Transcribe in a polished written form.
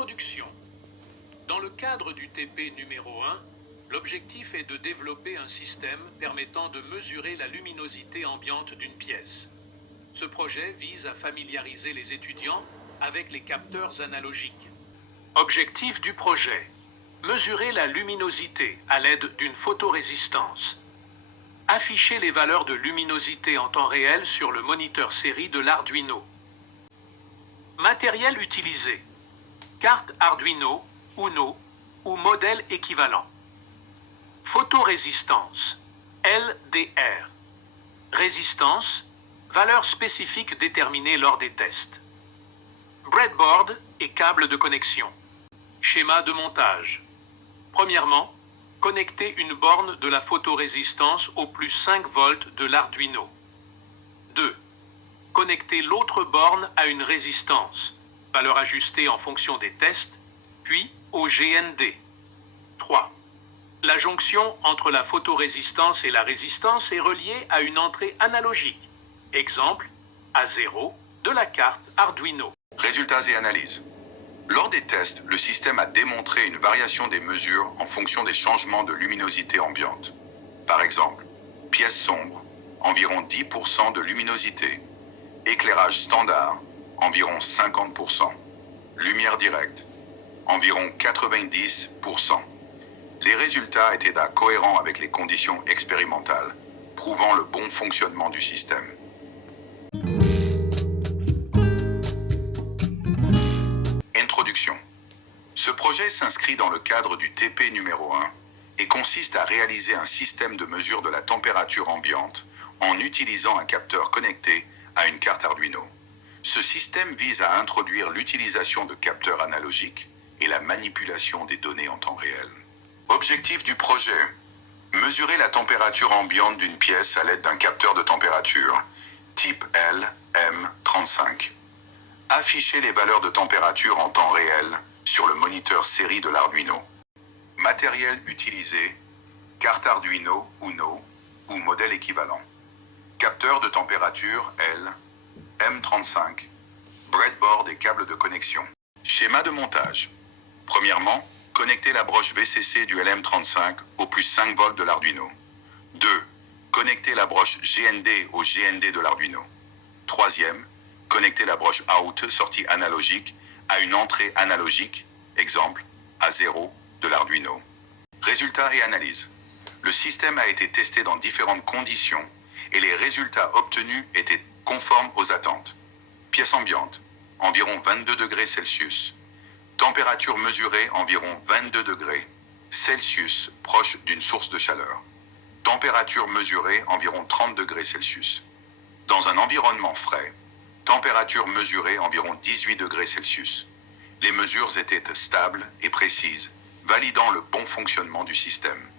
Introduction. Dans le cadre du TP numéro 1, l'objectif est de développer un système permettant de mesurer la luminosité ambiante d'une pièce. Ce projet vise à familiariser les étudiants avec les capteurs analogiques. Objectif du projet: mesurer la luminosité à l'aide d'une photorésistance. Afficher les valeurs de luminosité en temps réel sur le moniteur série de l'Arduino. Matériel utilisé: carte Arduino, Uno ou modèle équivalent. Photorésistance, LDR. Résistance, valeur spécifique déterminée lors des tests. Breadboard et câble de connexion. Schéma de montage. Premièrement, connecter une borne de la photorésistance au plus 5 volts de l'Arduino. 2. Connecter l'autre borne à une résistance, valeur ajustée en fonction des tests, puis au GND. 3. La jonction entre la photorésistance et la résistance est reliée à une entrée analogique. Exemple, A0 de la carte Arduino. Résultats et analyses. Lors des tests, le système a démontré une variation des mesures en fonction des changements de luminosité ambiante. Par exemple, pièce sombre, environ 10% de luminosité. Éclairage standard, environ 50%. Lumière directe, environ 90%. Les résultats étaient cohérents avec les conditions expérimentales, prouvant le bon fonctionnement du système. Introduction. Ce projet s'inscrit dans le cadre du TP numéro 1 et consiste à réaliser un système de mesure de la température ambiante en utilisant un capteur connecté à une carte Arduino. Ce système vise à introduire l'utilisation de capteurs analogiques et la manipulation des données en temps réel. Objectif du projet: mesurer la température ambiante d'une pièce à l'aide d'un capteur de température type LM35. Afficher les valeurs de température en temps réel sur le moniteur série de l'Arduino. Matériel utilisé: carte Arduino, Uno ou modèle équivalent. Capteur de température LM35. Breadboard et câble de connexion. Schéma de montage. Premièrement, connecter la broche VCC du LM35 au plus 5 volts de l'Arduino. 2. Connecter la broche GND au GND de l'Arduino. Troisième, connecter la broche out sortie analogique à une entrée analogique, exemple A0 de l'Arduino. Résultats et analyses. Le système a été testé dans différentes conditions et les résultats obtenus étaient conformes aux attentes. Pièce ambiante, environ 22 degrés Celsius. Température mesurée, environ 22 degrés Celsius, proche d'une source de chaleur. Température mesurée, environ 30 degrés Celsius. Dans un environnement frais, température mesurée, environ 18 degrés Celsius. Les mesures étaient stables et précises, validant le bon fonctionnement du système.